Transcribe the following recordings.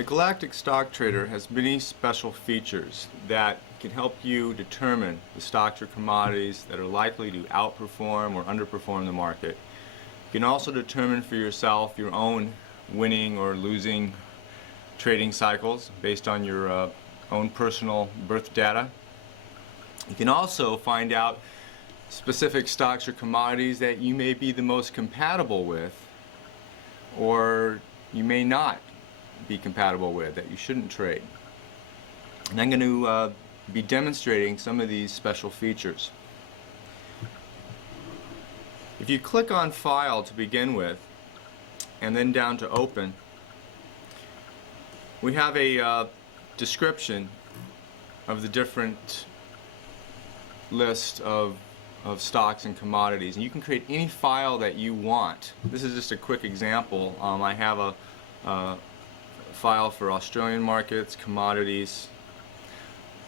The Galactic Stock Trader has many special features that can help you determine the stocks or commodities that are likely to outperform or underperform the market. You can also determine for yourself your own winning or losing trading cycles based on your own personal birth data. You can also find out specific stocks or commodities that you may be the most compatible with, or you may not be compatible with, that you shouldn't trade. And I'm going to be demonstrating some of these special features. If you click on File to begin with, and then down to Open, we have a description of the different list of stocks and commodities, and you can create any file that you want. This is just a quick example. I have a file for Australian markets, commodities.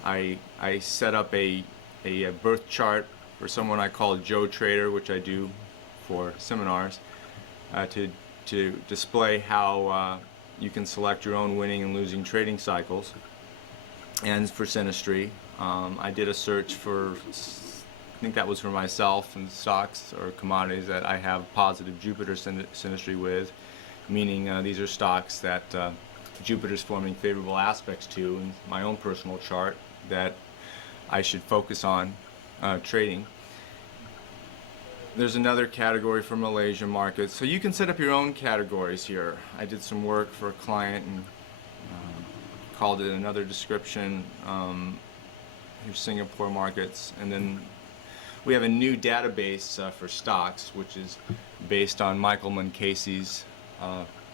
I set up a birth chart for someone I call Joe Trader, which I do for seminars, to display how you can select your own winning and losing trading cycles. And for Synastry, I did a search for, I think that was for myself, and stocks or commodities that I have positive Jupiter Synastry with, meaning these are stocks that Jupiter's forming favorable aspects to in my own personal chart that I should focus on trading. There's another category for Malaysia markets, so you can set up your own categories here. I did some work for a client and called it another description. Here's Singapore markets, and then we have a new database for stocks, which is based on Michael Munkasi's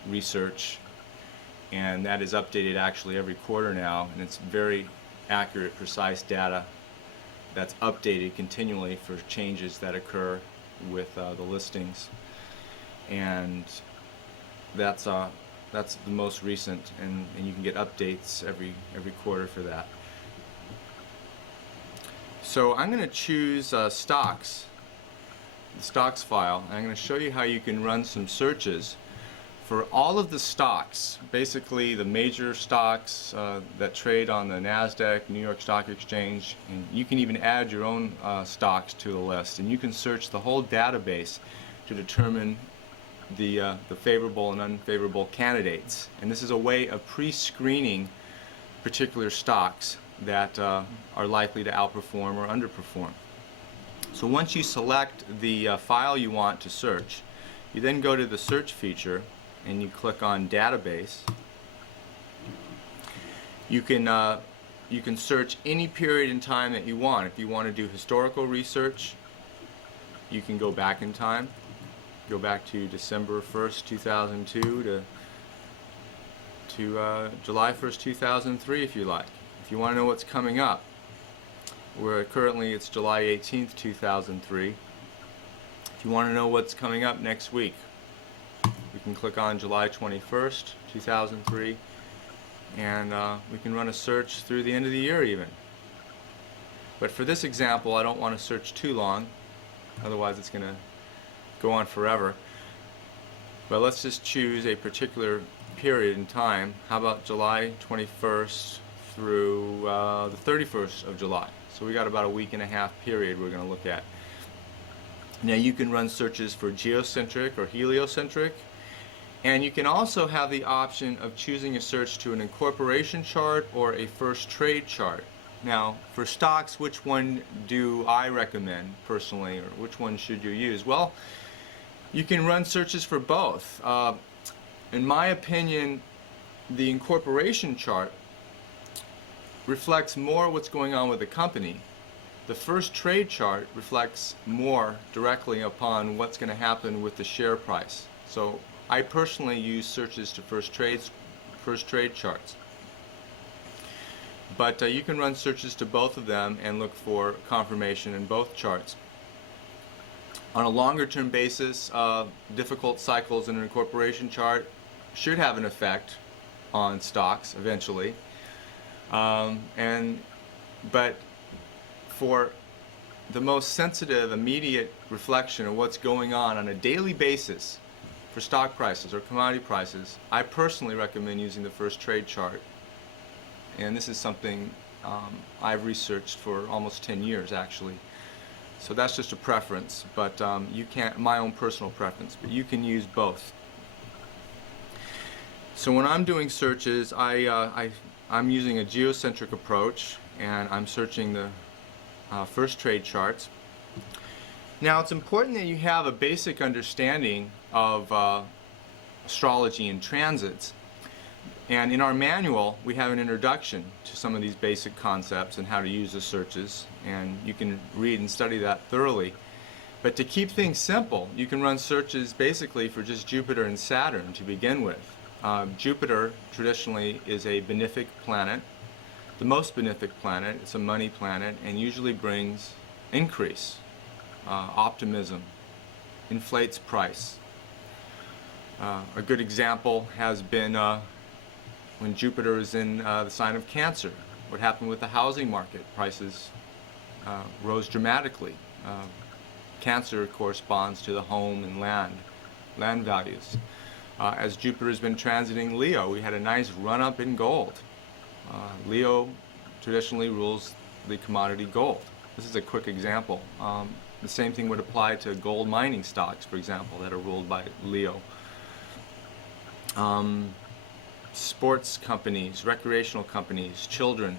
research, and that is updated actually every quarter now, and it's very accurate, precise data that's updated continually for changes that occur with the listings, and that's the most recent, and you can get updates every quarter for that. So I'm going to choose stocks, the stocks file, and I'm going to show you how you can run some searches for all of the stocks, basically the major stocks that trade on the NASDAQ, New York Stock Exchange, and you can even add your own stocks to the list, and you can search the whole database to determine the favorable and unfavorable candidates. And this is a way of pre-screening particular stocks that are likely to outperform or underperform. So once you select the file you want to search, you then go to the search feature and you click on database. You can search any period in time that you want. If you want to do historical research, you can go back in time. Go back to December 1st, 2002 to July 1st, 2003 if you like. If you want to know what's coming up, currently it's July 18th, 2003. If you want to know what's coming up next week, we can click on July 21st, 2003, and we can run a search through the end of the year even. But for this example, I don't want to search too long, otherwise it's going to go on forever. But let's just choose a particular period in time. How about July 21st through the 31st of July? So we got about a week and a half period we're going to look at. Now you can run searches for geocentric or heliocentric, and you can also have the option of choosing a search to an incorporation chart or a first trade chart. Now for stocks, which one do I recommend personally, or which one should you use? Well, you can run searches for both. In my opinion, the incorporation chart reflects more what's going on with the company. The first trade chart reflects more directly upon what's going to happen with the share price. So I personally use searches to first trade charts. But you can run searches to both of them and look for confirmation in both charts. On a longer term basis, difficult cycles in an incorporation chart should have an effect on stocks eventually. But for the most sensitive, immediate reflection of what's going on a daily basis for stock prices or commodity prices, I personally recommend using the first trade chart. And this is something I've researched for almost 10 years actually. So that's just a preference, but you can't, my own personal preference, but you can use both. So when I'm doing searches, I'm using a geocentric approach, and I'm searching the first trade charts. Now it's important that you have a basic understanding of astrology and transits. And in our manual, we have an introduction to some of these basic concepts and how to use the searches, and you can read and study that thoroughly. But to keep things simple, you can run searches basically for just Jupiter and Saturn to begin with. Jupiter traditionally is a benefic planet, the most benefic planet. It's a money planet and usually brings increase, optimism, inflates price. A good example has been when Jupiter is in the sign of Cancer. What happened with the housing market? Prices rose dramatically. Cancer corresponds to the home and land values. As Jupiter has been transiting Leo, we had a nice run-up in gold. Leo traditionally rules the commodity gold. This is a quick example. The same thing would apply to gold mining stocks, for example, that are ruled by Leo. Sports companies, recreational companies, children's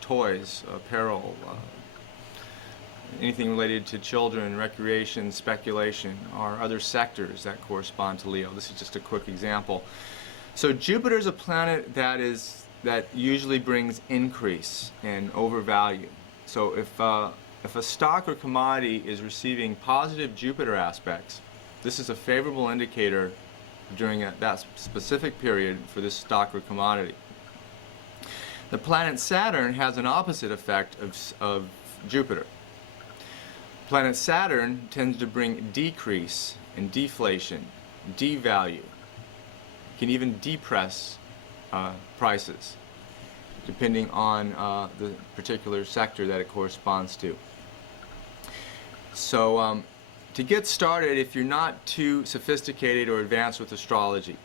toys, apparel, anything related to children, recreation, speculation, are other sectors that correspond to Leo. This is just a quick example. So Jupiter is a planet that usually brings increase and overvalue. So if a stock or commodity is receiving positive Jupiter aspects, this is a favorable indicator during that specific period for this stock or commodity. The planet Saturn has an opposite effect of Jupiter. Planet Saturn tends to bring decrease and deflation, devalue, can even depress prices depending on the particular sector that it corresponds to. So to get started, if you're not too sophisticated or advanced with astrology,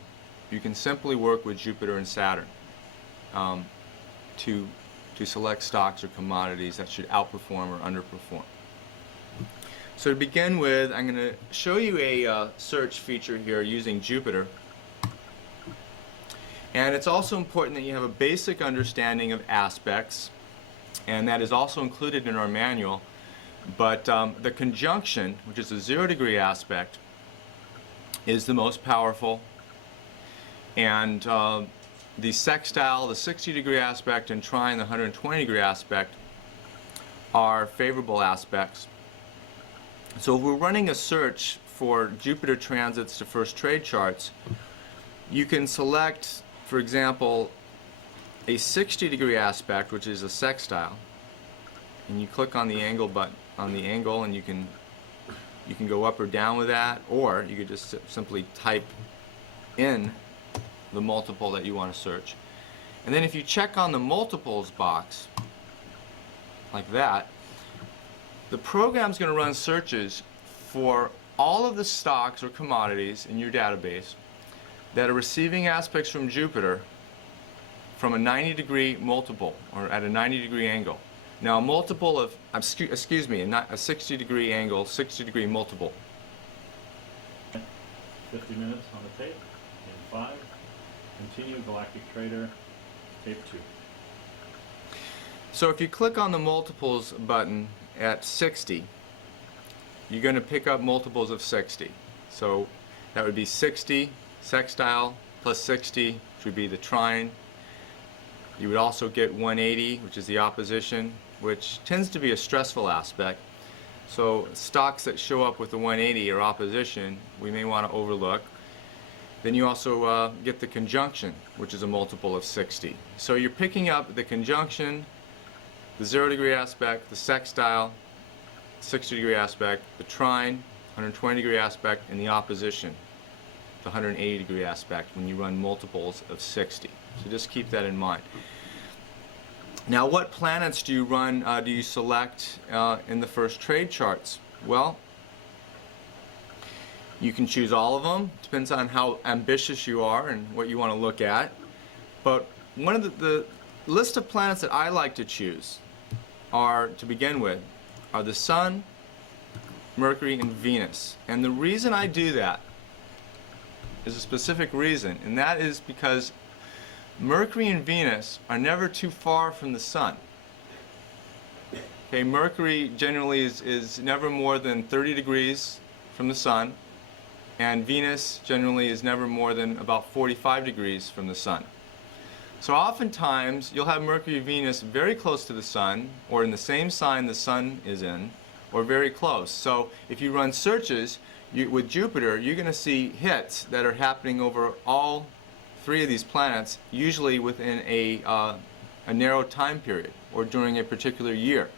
you can simply work with Jupiter and Saturn to select stocks or commodities that should outperform or underperform. So to begin with, I'm going to show you a search feature here using Jupiter. And it's also important that you have a basic understanding of aspects, and that is also included in our manual. But the conjunction, which is a 0-degree aspect, is the most powerful, and the sextile, the 60-degree aspect, and trine, the 120-degree aspect, are favorable aspects. So if we're running a search for Jupiter transits to first trade charts, you can select, for example, a 60-degree aspect, which is a sextile, and you click on the angle button on the angle, and you can go up or down with that, or you could just simply type in the multiple that you want to search. And then if you check on the multiples box like that, the program's going to run searches for all of the stocks or commodities in your database that are receiving aspects from Jupiter from a 90-degree multiple, or at a 90-degree angle. Now a multiple of, excuse me, not a 60-degree angle, 60-degree multiple. 50 minutes on the tape, in 5, continue Galactic Trader, tape 2. So if you click on the multiples button at 60, you're going to pick up multiples of 60. So that would be 60 sextile plus 60, which would be the trine. You would also get 180, which is the opposition, which tends to be a stressful aspect. So stocks that show up with the 180 or opposition, we may want to overlook. Then you also get the conjunction, which is a multiple of 60. So you're picking up the conjunction, the 0-degree aspect, the sextile, 60-degree aspect, the trine, 120-degree aspect, and the opposition, the 180-degree aspect, when you run multiples of 60. So just keep that in mind. Now, what planets do you run, do you select in the first trade charts? Well, You can choose all of them. Depends on how ambitious you are and what you want to look at. But one of the list of planets that I like to choose are, to begin with, are the Sun, Mercury, and Venus. And the reason I do that is a specific reason, and that is because Mercury and Venus are never too far from the Sun. Okay, Mercury generally is never more than 30 degrees from the Sun, and Venus generally is never more than about 45 degrees from the Sun. So oftentimes you'll have Mercury and Venus very close to the Sun, or in the same sign the Sun is in, or very close. So if you run searches with Jupiter, you're going to see hits that are happening over all three of these planets, usually within a narrow time period or during a particular year.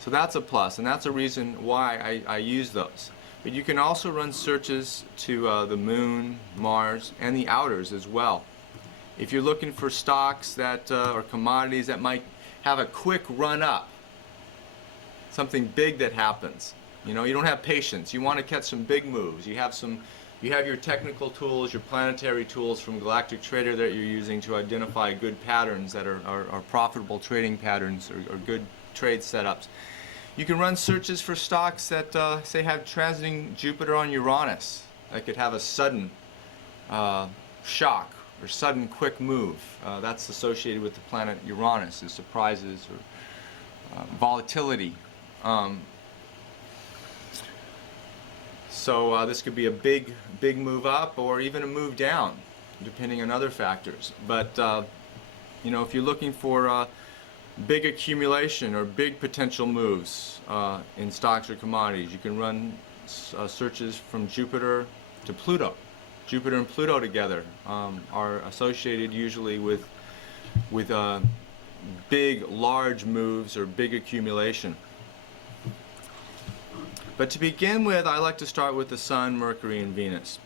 So that's a plus, and that's a reason why I use those. But you can also run searches to the Moon, Mars, and the outers as well. If you're looking for stocks that or commodities that might have a quick run up, something big that happens. You know, you don't have patience. You want to catch some big moves. You have your technical tools, your planetary tools from Galactic Trader that you're using to identify good patterns that are profitable trading patterns or good trade setups. You can run searches for stocks that say have transiting Jupiter on Uranus. That could have a sudden shock or sudden quick move. That's associated with the planet Uranus, as surprises or volatility. So this could be a big move up or even a move down, depending on other factors. But you know, if you're looking for big accumulation or big potential moves in stocks or commodities, you can run searches from Jupiter to Pluto. Jupiter and Pluto together are associated usually with big, large moves or big accumulation. But to begin with, I like to start with the Sun, Mercury, and Venus.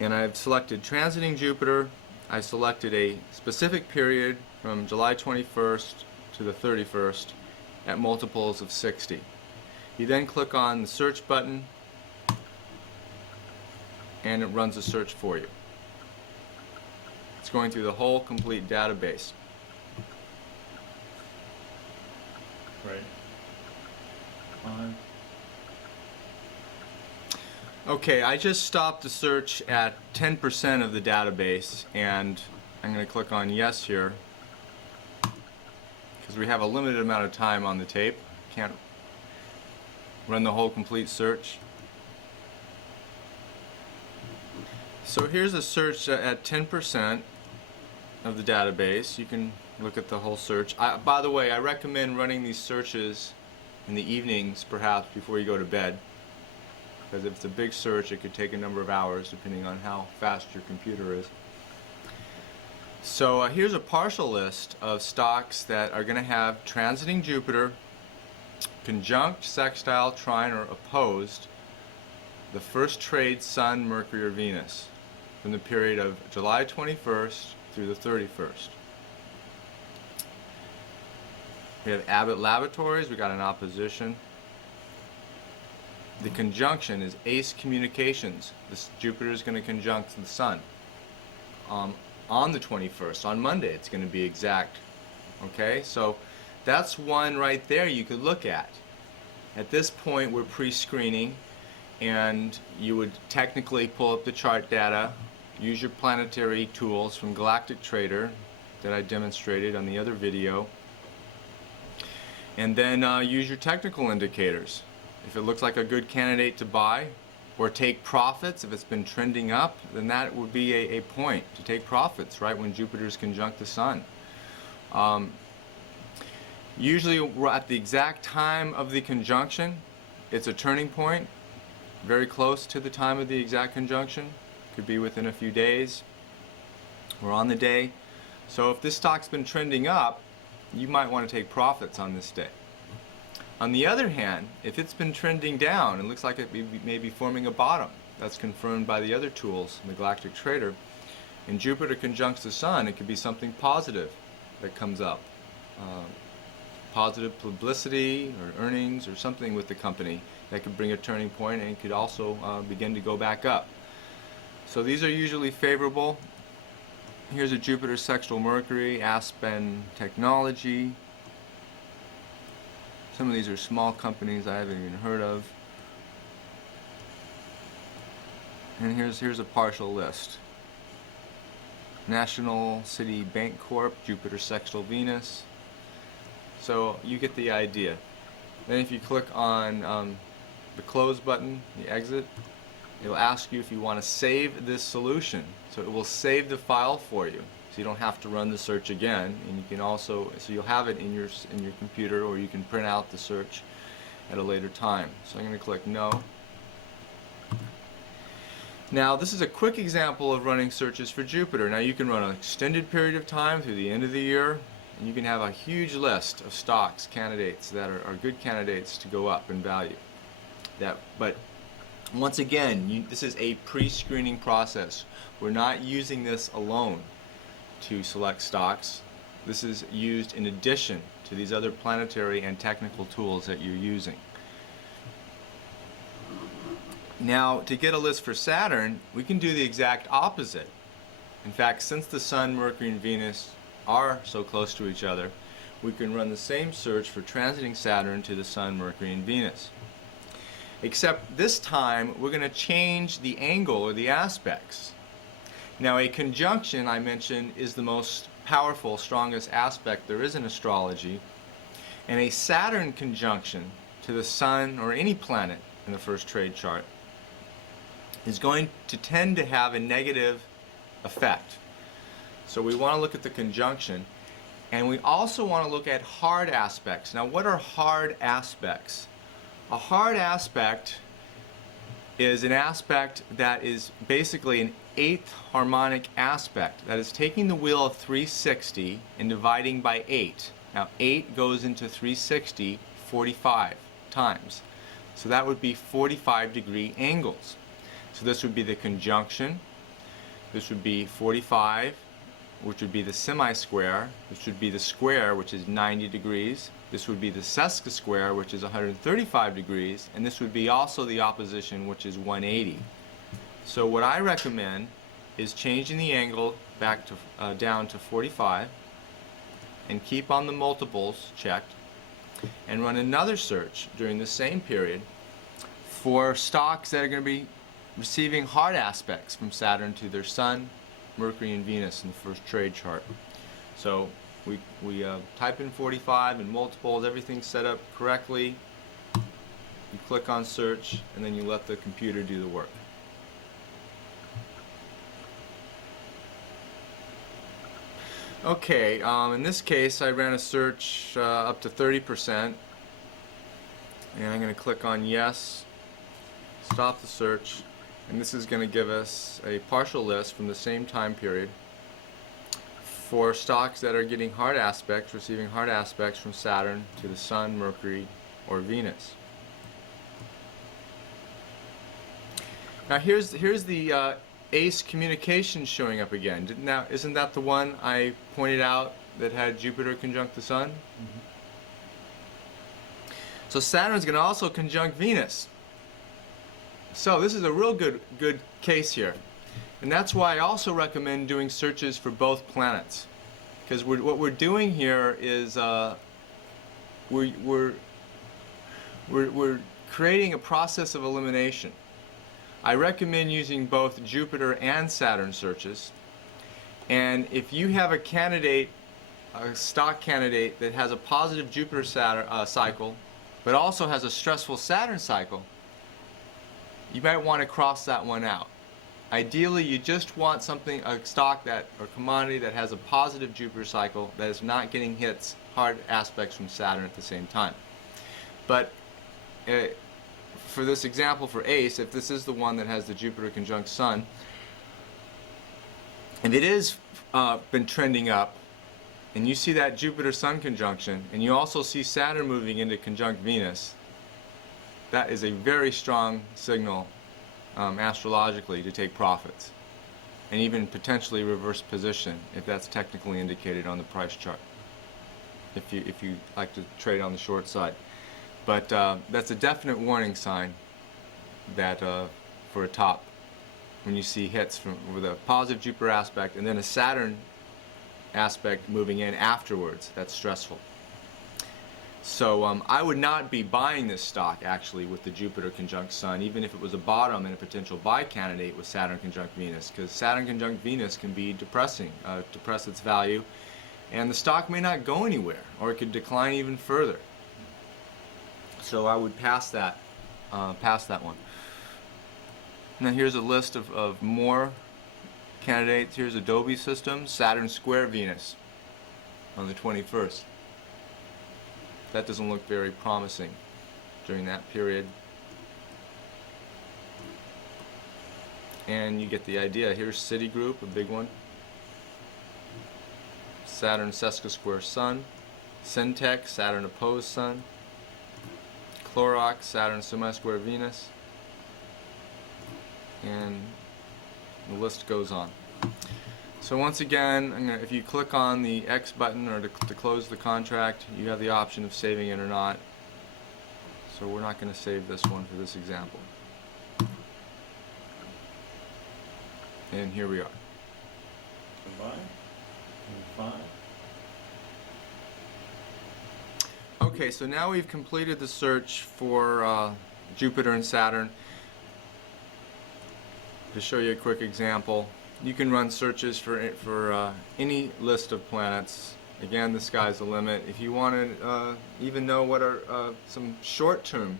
And I've selected transiting Jupiter. I selected a specific period from July 21st to the 31st at multiples of 60. You then click on the search button and it runs a search for you. It's going through the whole complete database. Right. 5. Okay, I just stopped the search at 10% of the database, and I'm going to click on yes here because we have a limited amount of time on the tape. Can't run the whole complete search. So here's a search at 10% of the database. You can look at the whole search. By the way, I recommend running these searches in the evenings, perhaps before you go to bed. Because if it's a big search, it could take a number of hours depending on how fast your computer is. So here's a partial list of stocks that are going to have transiting Jupiter, conjunct, sextile, trine, or opposed the first trade Sun, Mercury, or Venus from the period of July 21st through the 31st. We have Abbott Laboratories, we got an opposition. The conjunction is Ace Communications. This Jupiter is going to conjunct the Sun on the 21st. On Monday, it's going to be exact. Okay, so that's one right there you could look at. At this point, we're pre-screening, and you would technically pull up the chart data, use your planetary tools from Galactic Trader that I demonstrated on the other video, and then use your technical indicators. If it looks like a good candidate to buy or take profits, if it's been trending up, then that would be a point to take profits, right, when Jupiter's conjunct the Sun. Usually at the exact time of the conjunction, it's a turning point, very close to the time of the exact conjunction. Could be within a few days or on the day. So if this stock's been trending up, you might want to take profits on this day. On the other hand, if it's been trending down, it looks like it may be forming a bottom. That's confirmed by the other tools in the Galactic Trader. And Jupiter conjuncts the Sun, it could be something positive that comes up. Positive publicity or earnings or something with the company. that could bring a turning point, and it could also begin to go back up. So these are usually favorable. Here's a Jupiter sextile Mercury, Aspen Technology. Some of these are small companies I haven't even heard of. And here's a partial list. National City Bank Corp, Jupiter sextile Venus. So you get the idea. Then if you click on the close button, the exit, it'll ask you if you want to save this solution. So it will save the file for you, so you don't have to run the search again. And you can also, so you'll have it in your computer, or you can print out the search at a later time. So I'm going to click no. Now this is a quick example of running searches for Jupiter. Now you can run an extended period of time through the end of the year, and you can have a huge list of stocks, candidates that are good candidates to go up in value. But once again, this is a pre-screening process. We're not using this alone to select stocks. This is used in addition to these other planetary and technical tools that you're using. Now, to get a list for Saturn, we can do the exact opposite. In fact, since the Sun, Mercury, and Venus are so close to each other, we can run the same search for transiting Saturn to the Sun, Mercury, and Venus. Except this time, we're going to change the angle or the aspects. Now, a conjunction, I mentioned, is the most powerful, strongest aspect there is in astrology. And a Saturn conjunction to the Sun or any planet in the first trade chart is going to tend to have a negative effect. So we want to look at the conjunction, and we also want to look at hard aspects. Now, what are hard aspects? A hard aspect is an aspect that is basically an 8th harmonic aspect, that is taking the wheel of 360 and dividing by 8. Now 8 goes into 360 45 times. So that would be 45-degree angles. So this would be the conjunction, this would be 45, which would be the semi-square, this would be the square, which is 90 degrees, this would be the sesquisquare, which is 135 degrees, and this would be also the opposition, which is 180. So what I recommend is changing the angle back to down to 45, and keep on the multiples checked, and run another search during the same period for stocks that are going to be receiving hard aspects from Saturn to their Sun, Mercury, and Venus in the first trade chart. So we type in 45 and multiples, everything's set up correctly. You click on search, and then you let the computer do the work. Okay, in this case I ran a search up to 30%, and I'm going to click on yes, stop the search, and this is going to give us a partial list from the same time period for stocks that are getting hard aspects, receiving hard aspects from Saturn to the Sun, Mercury, or Venus. Now here's the ACE communications showing up again. Isn't that the one I pointed out that had Jupiter conjunct the Sun? Mm-hmm. So Saturn's going to also conjunct Venus. So this is a real good case here. And that's why I also recommend doing searches for both planets. Because what we're doing here is we're creating a process of elimination. I recommend using both Jupiter and Saturn searches. And if you have a candidate, a stock candidate that has a positive Jupiter cycle, but also has a stressful Saturn cycle, you might want to cross that one out. Ideally, you just want something, a stock or commodity that has a positive Jupiter cycle that is not getting hits, hard aspects from Saturn at the same time. But for this example for ACE, if this is the one that has the Jupiter conjunct Sun, and it is been trending up, and you see that Jupiter-Sun conjunction, and you also see Saturn moving into conjunct Venus, that is a very strong signal astrologically to take profits, and even potentially reverse position if that's technically indicated on the price chart, if you like to trade on the short side. But that's a definite warning sign that for a top, when you see hits with a positive Jupiter aspect and then a Saturn aspect moving in afterwards. That's stressful. So I would not be buying this stock actually with the Jupiter conjunct Sun, even if it was a bottom and a potential buy candidate with Saturn conjunct Venus, because Saturn conjunct Venus can be depressing, depress its value, and the stock may not go anywhere, or it could decline even further. So I would pass that one. Now here's a list of more candidates. Here's Adobe Systems, Saturn square Venus on the 21st. That doesn't look very promising during that period. And you get the idea. Here's Citigroup, a big one. Saturn sesqui square Sun. Syntec, Saturn opposed Sun. Clorox, Saturn semi-square Venus. And the list goes on. So once again, if you click on the X button or to close the contract, you have the option of saving it or not. So we're not going to save this one for this example. And here we are. Buy in 5. Okay, so now we've completed the search for Jupiter and Saturn. To show you a quick example, you can run searches for any list of planets. Again, the sky's the limit. If you want to even know what are some short-term,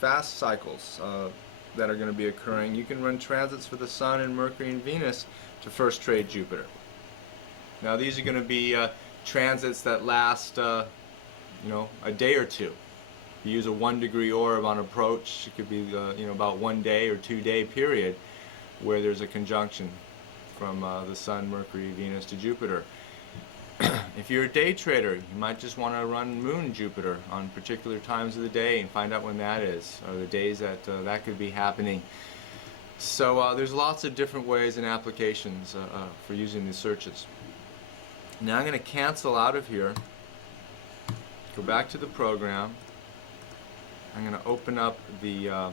fast cycles that are going to be occurring, you can run transits for the Sun and Mercury and Venus to first trade Jupiter. Now these are going to be transits that last a day or two. You use a 1-degree orb on approach. It could be about 1 day or 2-day period where there's a conjunction from the Sun, Mercury, Venus to Jupiter. If you're a day trader, you might just want to run Moon Jupiter on particular times of the day and find out when that is, or the days that that could be happening. So there's lots of different ways and applications for using these searches. Now I'm going to cancel out of here, go back to the program. I'm going to open up the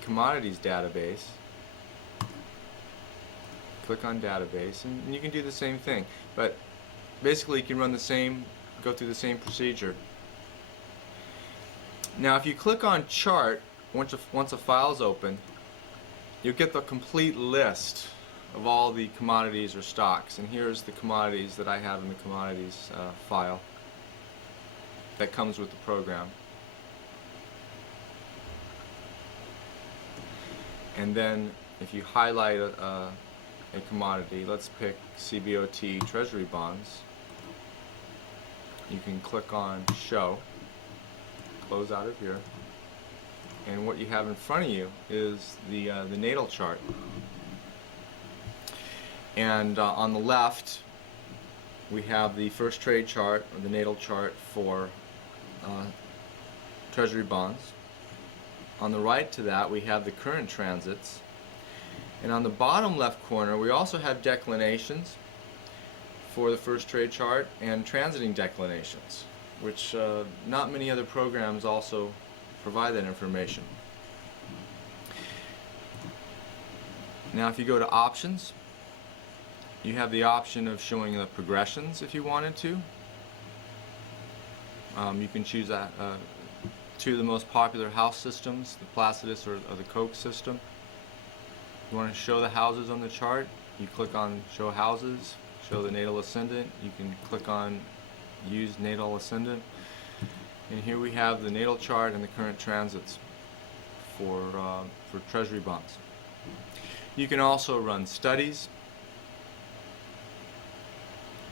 commodities database. Click on database, and you can do the same thing, but basically you can run go through the same procedure. Now if you click on chart, once a file's open, you'll get the complete list of all the commodities or stocks, and here's the commodities that I have in the commodities file that comes with the program. And then if you highlight a commodity, let's pick CBOT Treasury bonds, you can click on show, close out of here, and what you have in front of you is the natal chart. And on the left we have the first trade chart, or the natal chart for Treasury bonds. On the right to that we have the current transits. And on the bottom left corner we also have declinations for the first trade chart and transiting declinations, which not many other programs also provide that information. Now if you go to options, you have the option of showing the progressions if you wanted to. You can choose two of the most popular house systems, the Placidus or the Koch system. You want to show the houses on the chart, you click on show houses, show the natal ascendant, you can click on use natal ascendant, and here we have the natal chart and the current transits for Treasury bonds. You can also run studies.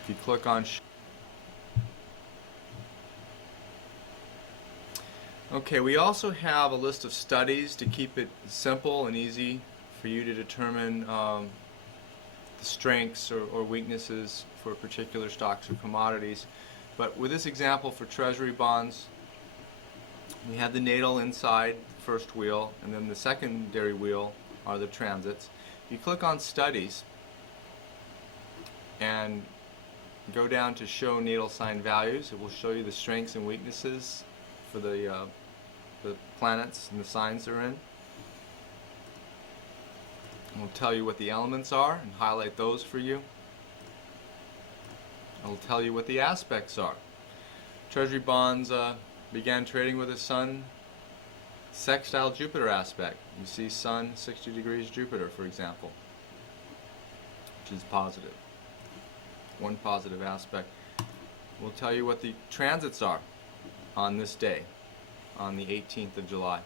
If you click on okay, we also have a list of studies to keep it simple and easy for you to determine the strengths or weaknesses for particular stocks or commodities. But with this example for Treasury bonds, we have the natal inside first wheel, and then the secondary wheel are the transits. If you click on studies and go down to show natal sign values, it will show you the strengths and weaknesses for the the planets and the signs they're in. We'll tell you what the elements are and highlight those for you. I'll tell you what the aspects are. Treasury bonds began trading with a Sun sextile Jupiter aspect. You see Sun 60 degrees Jupiter, for example, which is positive. One positive aspect. We'll tell you what the transits are on this day, on the 18th of July.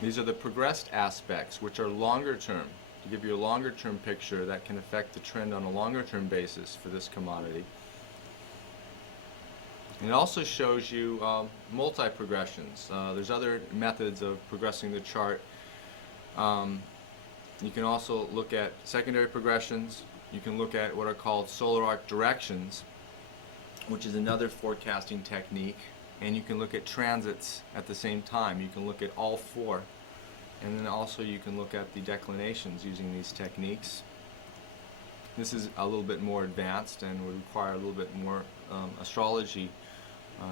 These are the progressed aspects, which are longer term, to give you a longer term picture that can affect the trend on a longer term basis for this commodity. And it also shows you multi-progressions. There's other methods of progressing the chart. You can also look at secondary progressions. You can look at what are called solar arc directions, which is another forecasting technique. And you can look at transits at the same time. You can look at all four. And then also you can look at the declinations using these techniques. This is a little bit more advanced and would require a little bit more astrology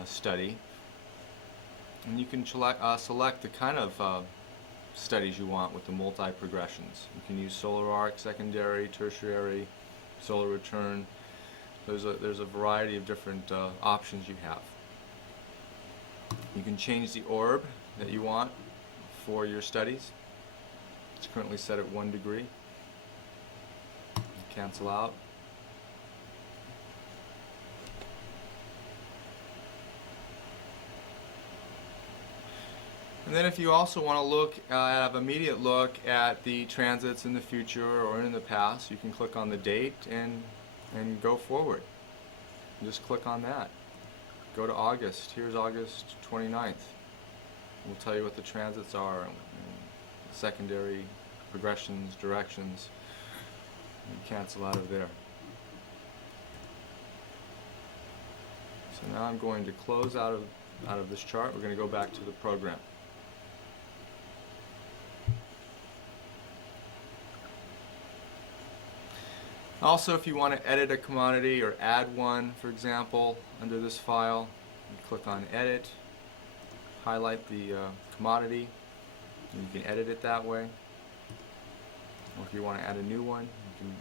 study. And you can select the kind of studies you want with the multi-progressions. You can use solar arc, secondary, tertiary, solar return. There's a variety of different options you have. You can change the orb that you want for your studies. It's currently set at 1 degree. Cancel out. And then if you also want to look, have immediate look at the transits in the future or in the past, you can click on the date and go forward. Just click on that. Go to August. Here's August 29th. We'll tell you what the transits are, and secondary progressions, directions, and cancel out of there. So now I'm going to close out of this chart. We're going to go back to the program. Also, if you want to edit a commodity or add one, for example, under this file, you click on Edit, highlight the commodity, and you can edit it that way. Or if you want to add a new one, you can,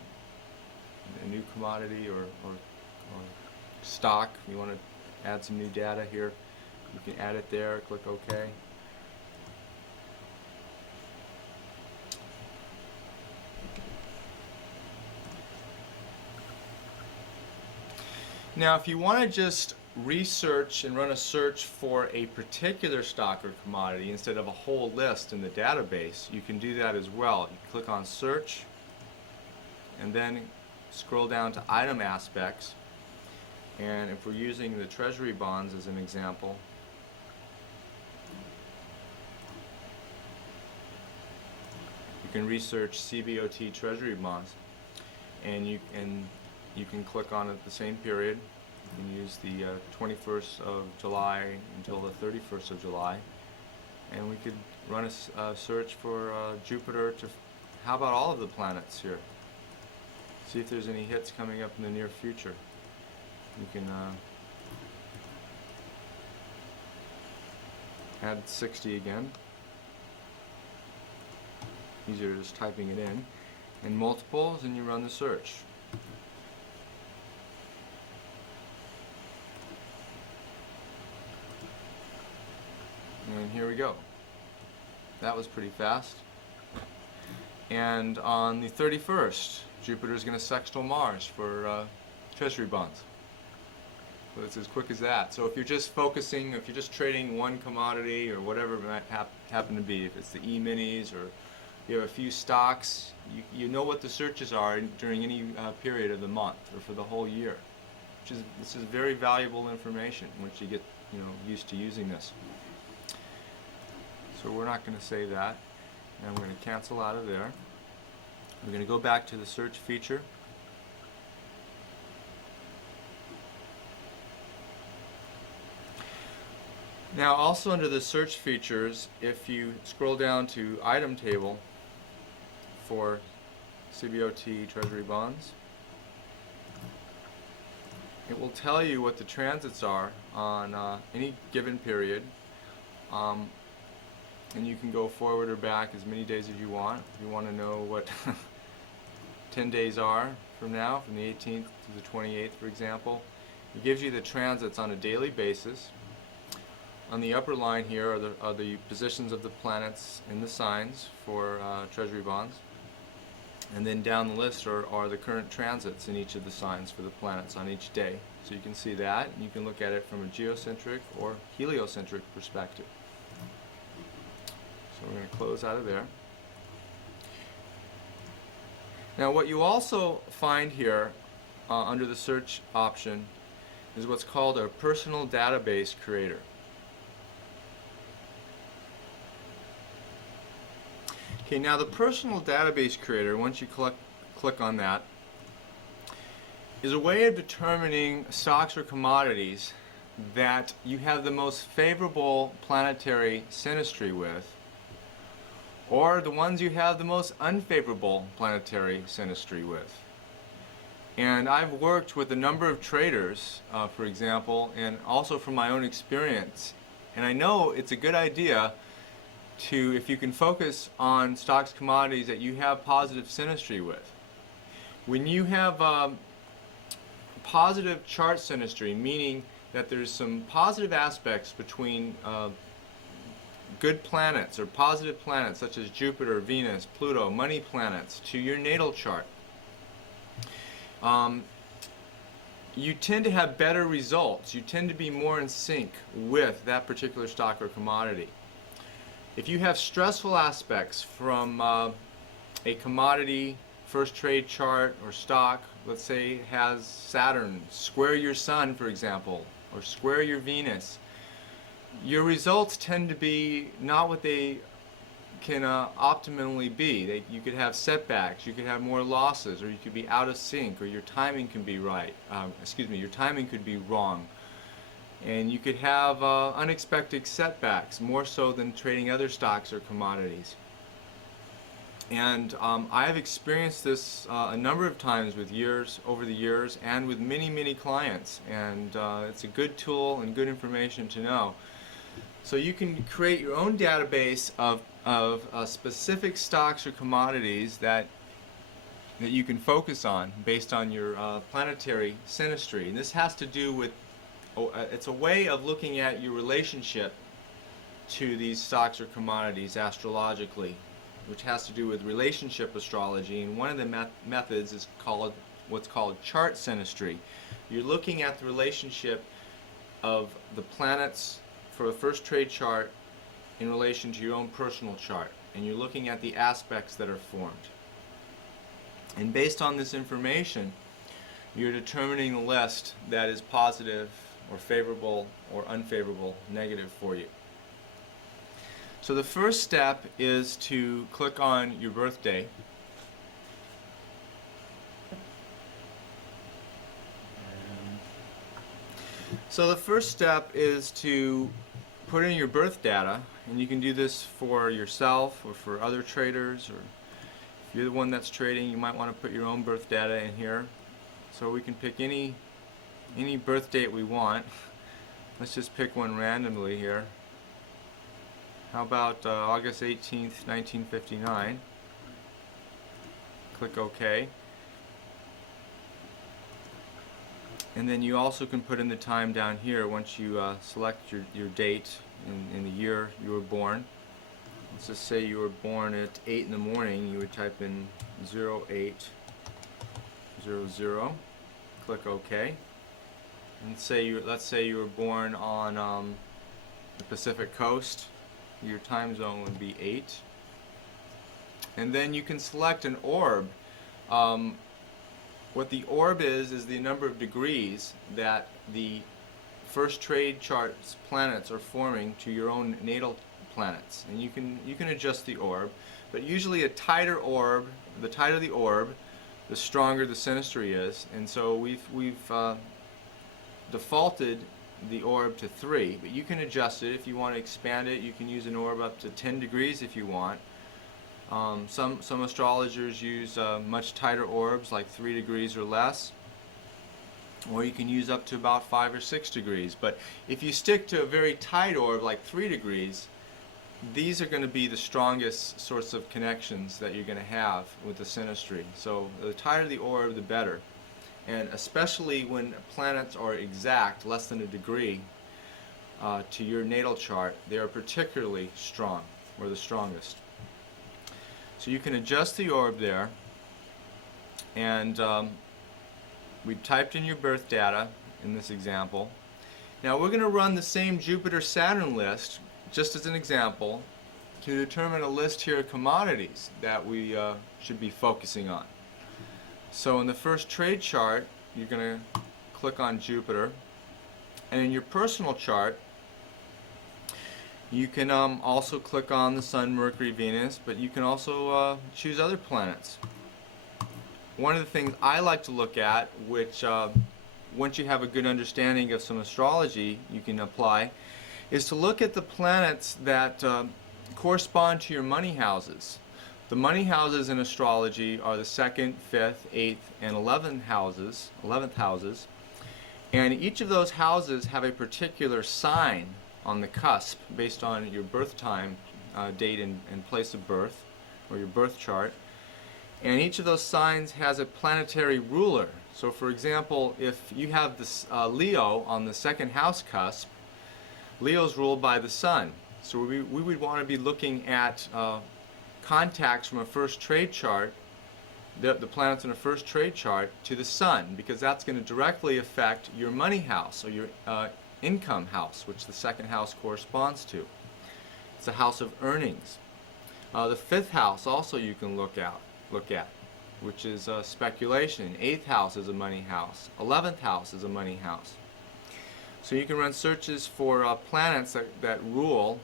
a new commodity or stock, you want to add some new data here, you can add it there, click OK. Now, if you want to just research and run a search for a particular stock or commodity instead of a whole list in the database, you can do that as well. You click on Search and then scroll down to Item Aspects. And if we're using the Treasury bonds as an example, you can research CBOT Treasury bonds, and you can click on it the same period. You can use the 21st of July until the 31st of July, and we could run a search for Jupiter to, how about all of the planets here? See if there's any hits coming up in the near future. You can add 60 again. Easier just typing it in multiples, and you run the search. And here we go. That was pretty fast. And on the 31st, Jupiter is going to sextile Mars for Treasury bonds. So it's as quick as that. So if you're just focusing, if you're just trading one commodity or whatever it might happen to be, if it's the E-minis or you have a few stocks, you know what the searches are during any period of the month or for the whole year. This is very valuable information once you get used to using this. So we're not going to save that, and we're going to cancel out of there. We're going to go back to the search feature. Now also under the search features, if you scroll down to item table for CBOT Treasury bonds, it will tell you what the transits are on any given period. And you can go forward or back as many days as you want. If you want to know what 10 days are from now, from the 18th to the 28th, for example, it gives you the transits on a daily basis. On the upper line here are the positions of the planets in the signs for treasury bonds. And then down the list are the current transits in each of the signs for the planets on each day. So you can see that, and you can look at it from a geocentric or heliocentric perspective. So we're going to close out of there. Now what you also find here under the search option is what's called a personal database creator. Okay, now the personal database creator, once you click on that, is a way of determining stocks or commodities that you have the most favorable planetary synastry with, or the ones you have the most unfavorable planetary synastry with. And I've worked with a number of traders, for example, and also from my own experience, and I know it's a good idea to, if you can focus on stocks, commodities that you have positive synastry with. When you have positive chart synastry, meaning that there's some positive aspects between good planets or positive planets such as Jupiter, Venus, Pluto, money planets to your natal chart, you tend to have better results. You tend to be more in sync with that particular stock or commodity. If you have stressful aspects from a commodity first trade chart or stock, let's say it has Saturn square your Sun, for example, or square your Venus, your results tend to be not what they can optimally be. You could have setbacks, you could have more losses, or you could be out of sync, or your timing can be right. Your timing could be wrong. And you could have unexpected setbacks, more so than trading other stocks or commodities. And I have experienced this a number of times over the years, and with many clients. And it's a good tool and good information to know. So you can create your own database of specific stocks or commodities that you can focus on based on your planetary synastry. And this has to do with, it's a way of looking at your relationship to these stocks or commodities astrologically, which has to do with relationship astrology. And one of the methods is what's called chart synastry. You're looking at the relationship of the planets for a first trade chart in relation to your own personal chart, and you're looking at the aspects that are formed. And based on this information, you're determining the list that is positive or favorable or unfavorable, negative for you. So the first step is to click on your birthday. So the first step is to put in your birth data, and you can do this for yourself or for other traders, or if you're the one that's trading, you might want to put your own birth data in here. So we can pick any birth date we want. Let's just pick one randomly here. How about August 18th, 1959? Click OK. And then you also can put in the time down here once you select your date in the year you were born. Let's just say you were born at 8 in the morning. You would type in 0800. Click OK. And let's say you were born on the Pacific Coast. Your time zone would be 8. And then you can select an orb. What the orb is the number of degrees that the first trade chart's planets are forming to your own natal planets. And you can adjust the orb, but usually a tighter orb, the tighter the orb, the stronger the synastry is. And so we've defaulted the orb to 3, but you can adjust it. If you want to expand it, you can use an orb up to 10 degrees if you want. Some astrologers use much tighter orbs, like 3 degrees or less. or you can use up to about 5 or 6 degrees. But if you stick to a very tight orb like 3 degrees, these are going to be the strongest sorts of connections that you're going to have with the synastry. So the tighter the orb, the better. And especially when planets are exact, less than a degree, to your natal chart, they are particularly strong, or the strongest. So you can adjust the orb there, and we typed in your birth data in this example. Now we're going to run the same Jupiter-Saturn list, just as an example, to determine a list here of commodities that we should be focusing on. So in the first trade chart, you're going to click on Jupiter, and in your personal chart, you can also click on the Sun, Mercury, Venus, but you can also choose other planets. One of the things I like to look at, which once you have a good understanding of some astrology you can apply, is to look at the planets that correspond to your money houses. The money houses in astrology are the 2nd, 5th, 8th, and 11th houses, and each of those houses have a particular sign on the cusp based on your birth time, date and place of birth, or your birth chart. And each of those signs has a planetary ruler. So for example, if you have this Leo on the 2nd house cusp, Leo's ruled by the Sun. So we would want to be looking at contacts from a first trade chart, the planets in a first trade chart, to the Sun, because that's going to directly affect your money house, or your income house, which the 2nd house corresponds to. It's a house of earnings. The 5th house also you can look at, which is speculation. 8th house is a money house. 11th house is a money house. So you can run searches for planets that rule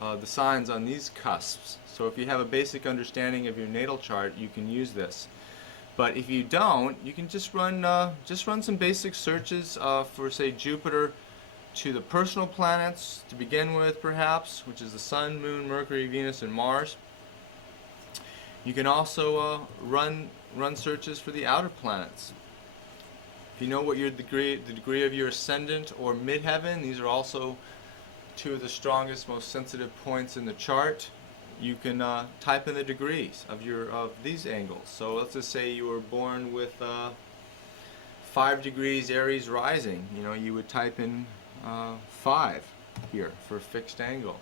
the signs on these cusps. So if you have a basic understanding of your natal chart, you can use this. But if you don't, you can just run some basic searches for, say, Jupiter to the personal planets to begin with, perhaps, which is the Sun, Moon, Mercury, Venus, and Mars. You can also run searches for the outer planets. If you know what the degree of your ascendant or midheaven, these are also two of the strongest, most sensitive points in the chart. You can type in the degrees of these angles. So let's just say you were born with 5 degrees Aries rising. You know, you would type in 5 here for a fixed angle.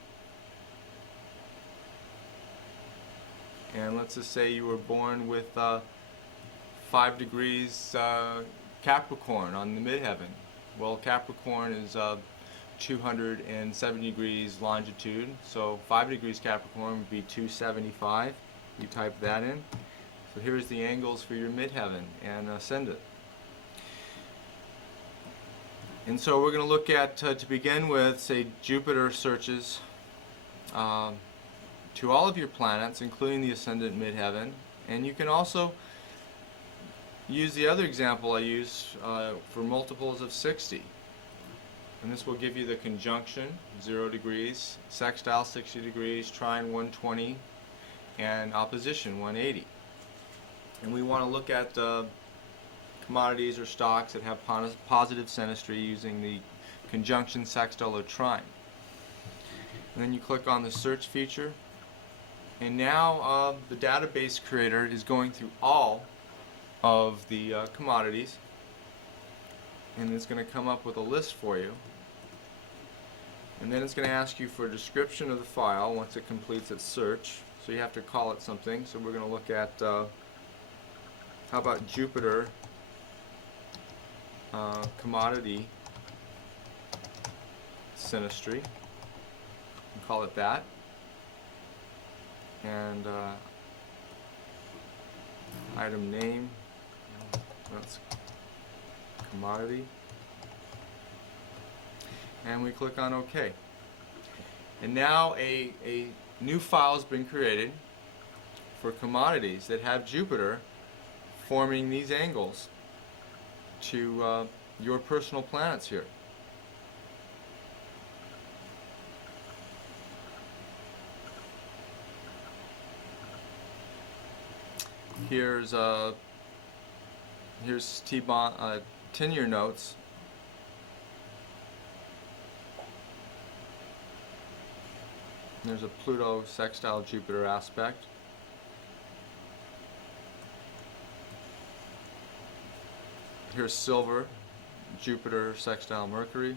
And let's just say you were born with 5 degrees Capricorn on the midheaven. Well, Capricorn is 270 degrees longitude, so 5 degrees Capricorn would be 275. You type that in. So here's the angles for your midheaven and ascendant. And so we're going to look at, to begin with, say, Jupiter searches to all of your planets, including the ascendant midheaven. And you can also use the other example I use for multiples of 60. And this will give you the conjunction, 0 degrees, sextile, 60 degrees, trine, 120, and opposition, 180. And we want to look at commodities or stocks that have positive synastry using the conjunction, sextile, or trine. And then you click on the search feature. And now the database creator is going through all of the commodities, and it's going to come up with a list for you. And then it's going to ask you for a description of the file once it completes its search. So you have to call it something. So we're going to look at, how about Jupiter commodity synastry. We'll call it that. And item name, that's commodity. And we click on OK. And now a new file has been created for commodities that have Jupiter forming these angles to your personal planets here. Here's 10-year notes. There's a Pluto sextile Jupiter aspect. Here's silver, Jupiter sextile Mercury.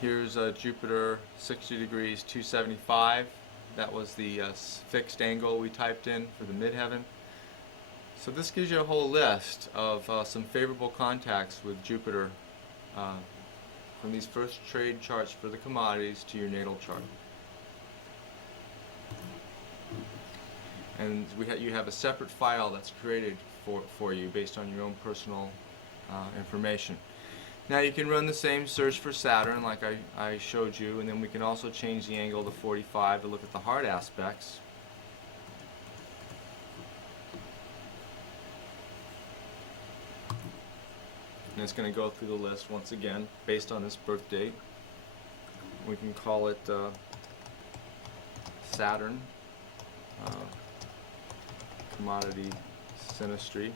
Here's Jupiter 60 degrees 275. That was the fixed angle we typed in for the midheaven. So this gives you a whole list of some favorable contacts with Jupiter from these first trade charts for the commodities to your natal chart. And you have a separate file that's created for you based on your own personal information. Now you can run the same search for Saturn like I showed you, and then we can also change the angle to 45 to look at the hard aspects. And it's going to go through the list once again based on this birth date. We can call it Saturn, commodity Synastry.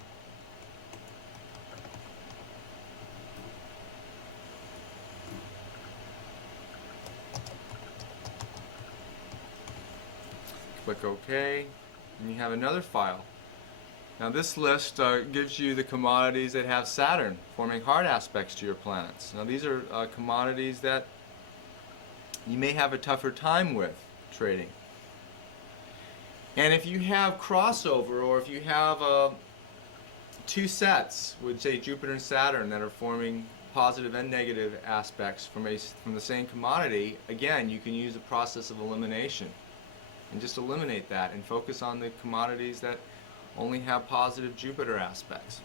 Click OK, and you have another file. Now this list gives you the commodities that have Saturn forming hard aspects to your planets. Now these are commodities that you may have a tougher time with trading. And if you have crossover, or if you have two sets with, say, Jupiter and Saturn that are forming positive and negative aspects from the same commodity, again, you can use a process of elimination and just eliminate that and focus on the commodities that only have positive Jupiter aspects.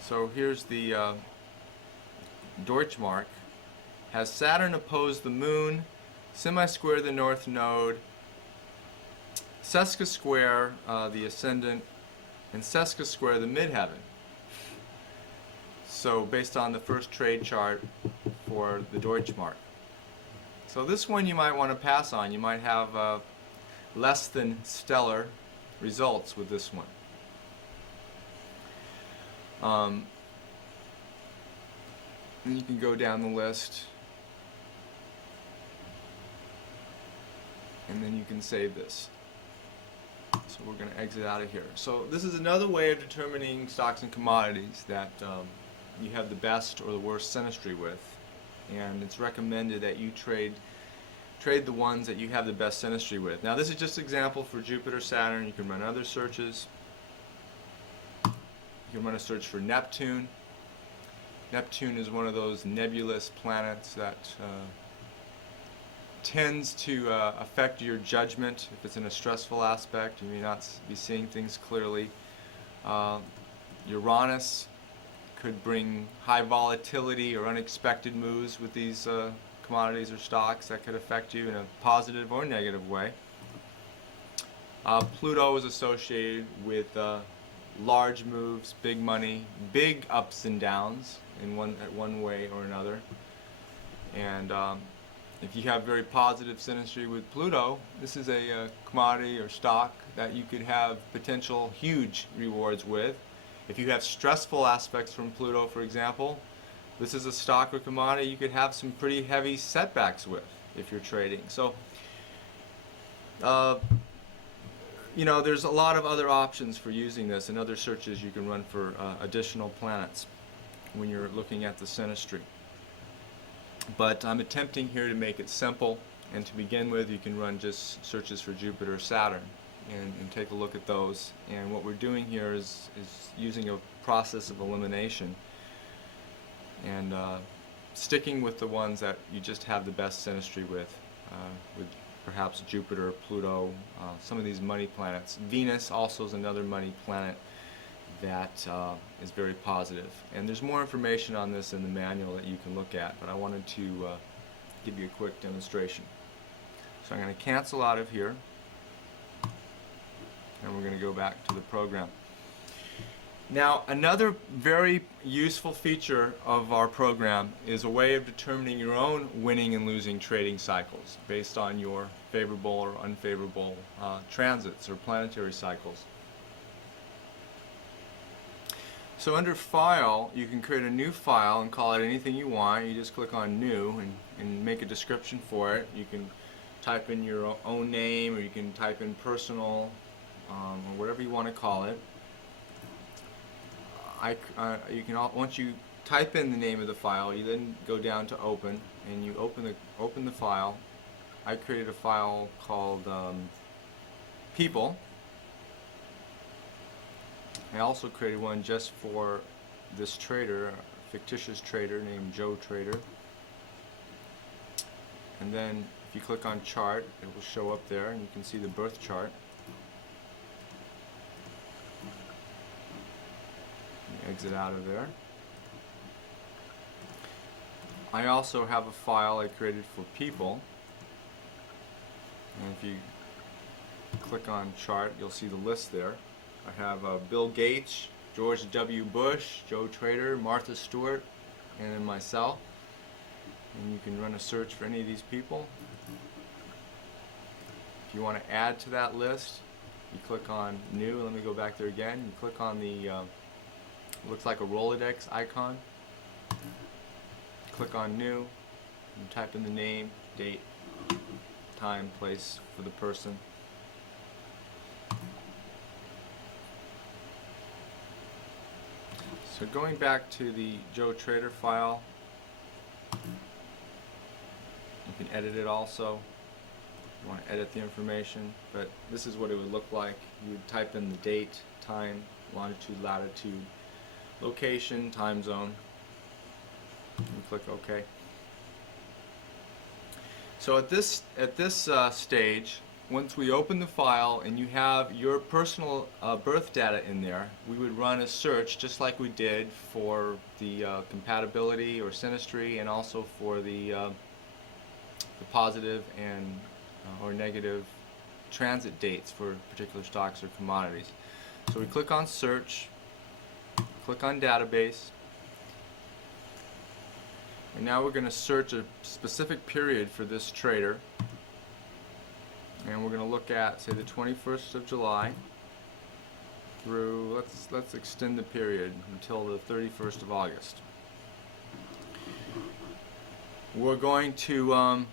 So here's the Deutschmark. Has Saturn oppose the Moon, semi-square the North Node, sesqui-square the Ascendant, and sesqui-square the Midheaven. So based on the first trade chart for the Deutschmark. So this one you might want to pass on. You might have less than stellar results with this one. And you can go down the list, and then you can save this. So we're going to exit out of here. So this is another way of determining stocks and commodities that you have the best or the worst synastry with, and it's recommended that you trade the ones that you have the best synastry with. Now this is just an example for Jupiter, Saturn. You can run other searches. You can run a search for Neptune. Neptune is one of those nebulous planets that tends to affect your judgment. If it's in a stressful aspect, you may not be seeing things clearly. Uranus could bring high volatility or unexpected moves with these commodities or stocks that could affect you in a positive or negative way. Pluto is associated with large moves, big money, big ups and downs in one way or another. And if you have very positive synastry with Pluto, this is a commodity or stock that you could have potential huge rewards with. If you have stressful aspects from Pluto, for example, this is a stock or commodity you could have some pretty heavy setbacks with if you're trading. So, you know, there's a lot of other options for using this and other searches you can run for additional planets when you're looking at the synastry. But I'm attempting here to make it simple, and to begin with you can run just searches for Jupiter or Saturn and take a look at those. And what we're doing here is using a process of elimination and sticking with the ones that you just have the best synastry with perhaps Jupiter, Pluto, some of these money planets. Venus also is another money planet that is very positive. And there's more information on this in the manual that you can look at, but I wanted to give you a quick demonstration. So I'm going to cancel out of here, and we're going to go back to the program. Now, another very useful feature of our program is a way of determining your own winning and losing trading cycles based on your favorable or unfavorable transits or planetary cycles. So under File, you can create a new file and call it anything you want. You just click on New and make a description for it. You can type in your own name, or you can type in personal, or whatever you want to call it. You can once you type in the name of the file, you then go down to Open, and you open the file. I created a file called People. I also created one just for this trader, a fictitious trader named Joe Trader. And then if you click on Chart, it will show up there, and you can see the birth chart. You exit out of there. I also have a file I created for People. And if you click on Chart, you'll see the list there. I have Bill Gates, George W. Bush, Joe Trader, Martha Stewart, and then myself. And you can run a search for any of these people. If you want to add to that list, you click on New. Let me go back there again. You click on the, looks like a Rolodex icon. Click on New, and type in the name, date, time, place for the person. So going back to the Joe Trader file, you can edit it also. You want to edit the information, but this is what it would look like. You would type in the date, time, longitude, latitude, location, time zone, and click OK. So at this stage, once we open the file and you have your personal birth data in there, we would run a search just like we did for the compatibility or synastry, and also for the positive and or negative transit dates for particular stocks or commodities. So we click on Search, click on Database, and now we're going to search a specific period for this trader. And we're going to look at, say, the 21st of July through, let's extend the period until the 31st of August. We're going to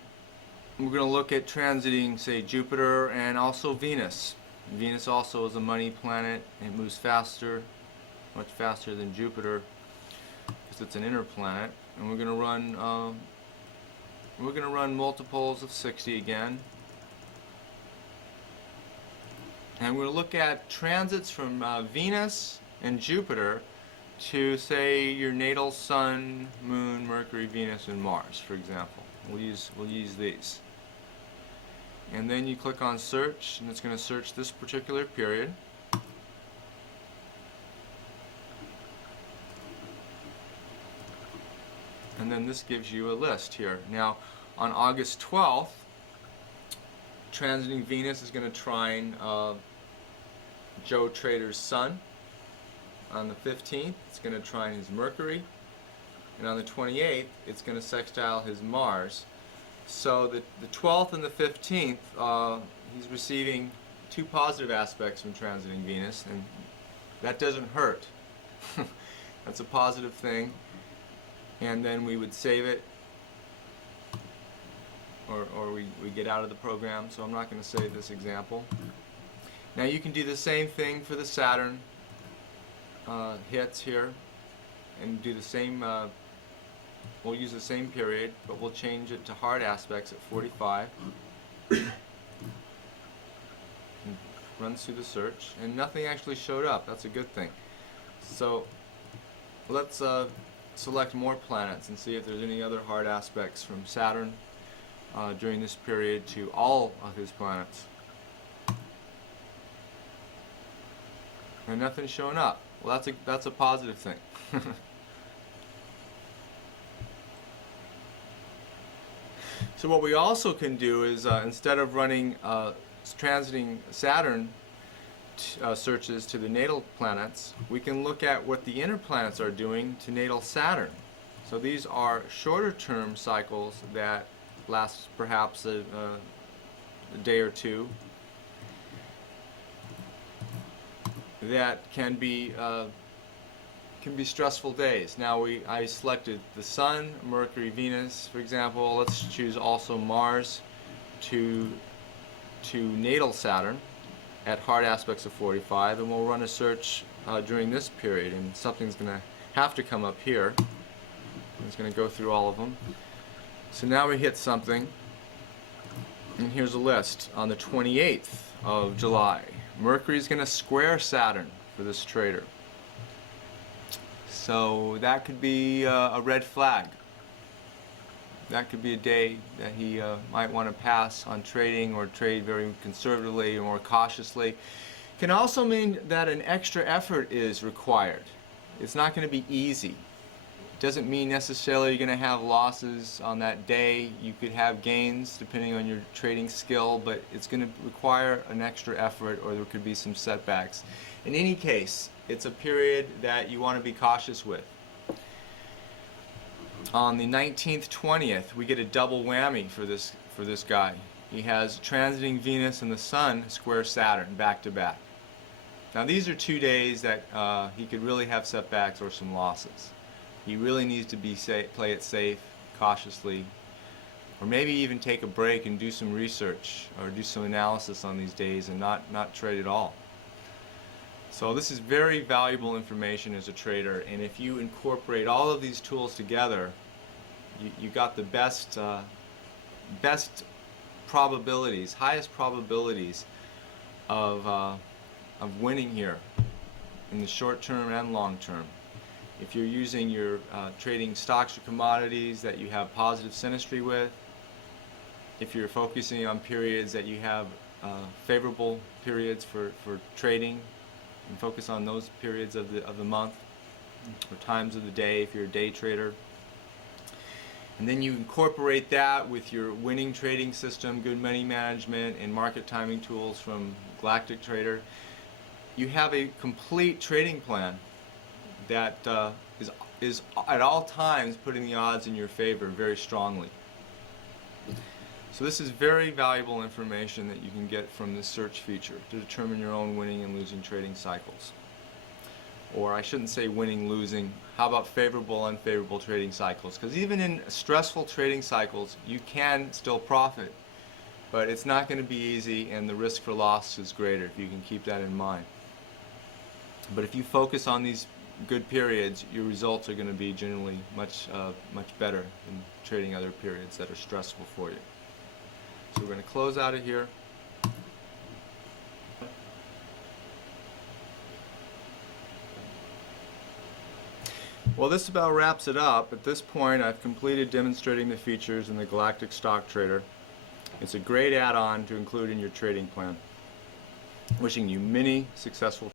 look at transiting, say, Jupiter and also Venus. Venus also is a money planet. It moves faster, much faster than Jupiter, because it's an inner planet. And we're going to run multiples of 60 again. And we're going to look at transits from Venus and Jupiter to, say, your natal Sun, Moon, Mercury, Venus, and Mars, for example. We'll use these. And then you click on Search, and it's going to search this particular period. And then this gives you a list here. Now, on August 12th, transiting Venus is going to trine Joe Trader's Sun. On the 15th, it's going to trine his Mercury. And on the 28th, it's going to sextile his Mars. So the 12th and the 15th, he's receiving two positive aspects from transiting Venus, and that doesn't hurt. That's a positive thing. And then we would save it, or we get out of the program, so I'm not going to save this example. Now you can do the same thing for the Saturn hits here, and do the same, we'll use the same period, but we'll change it to hard aspects at 45. Runs through the search, and nothing actually showed up. That's a good thing. So let's select more planets and see if there's any other hard aspects from Saturn during this period to all of his planets. And nothing's showing up. Well, that's a positive thing. So what we also can do is, instead of running transiting Saturn searches to the natal planets, we can look at what the inner planets are doing to natal Saturn. So these are shorter term cycles that last perhaps a day or two, that can be stressful days. Now I selected the Sun, Mercury, Venus, for example. Let's choose also Mars to natal Saturn at hard aspects of 45, and we'll run a search during this period, and something's going to have to come up here. It's going to go through all of them. So now we hit something, and here's a list. On the 28th of July, Mercury is going to square Saturn for this trader. So that could be a red flag. That could be a day that he might want to pass on trading, or trade very conservatively or more cautiously. Can also mean that an extra effort is required. It's not going to be easy. Doesn't mean necessarily you're going to have losses on that day. You could have gains depending on your trading skill, but it's going to require an extra effort, or there could be some setbacks. In any case, it's a period that you want to be cautious with. On the 19th, 20th, we get a double whammy for this guy. He has transiting Venus and the Sun square Saturn back to back. Now these are 2 days that he could really have setbacks or some losses. He really needs to play it safe, cautiously, or maybe even take a break and do some research or do some analysis on these days and not trade at all. So this is very valuable information as a trader, and if you incorporate all of these tools together, you got the best probabilities, highest probabilities of winning here in the short term and long term. If you're using your trading stocks or commodities that you have positive synastry with, if you're focusing on periods that you have favorable periods for trading, and focus on those periods of the month or times of the day if you're a day trader, and then you incorporate that with your winning trading system, good money management, and market timing tools from Galactic Trader, you have a complete trading plan that is at all times putting the odds in your favor very strongly. So this is very valuable information that you can get from this search feature to determine your own winning and losing trading cycles. Or I shouldn't say winning, losing. How about favorable, unfavorable trading cycles? Because even in stressful trading cycles, you can still profit. But it's not going to be easy, and the risk for loss is greater if you can keep that in mind. But if you focus on these good periods, your results are going to be generally much better than trading other periods that are stressful for you. So we're going to close out of here. Well, this about wraps it up. At this point, I've completed demonstrating the features in the Galactic Stock Trader. It's a great add-on to include in your trading plan. Wishing you many successful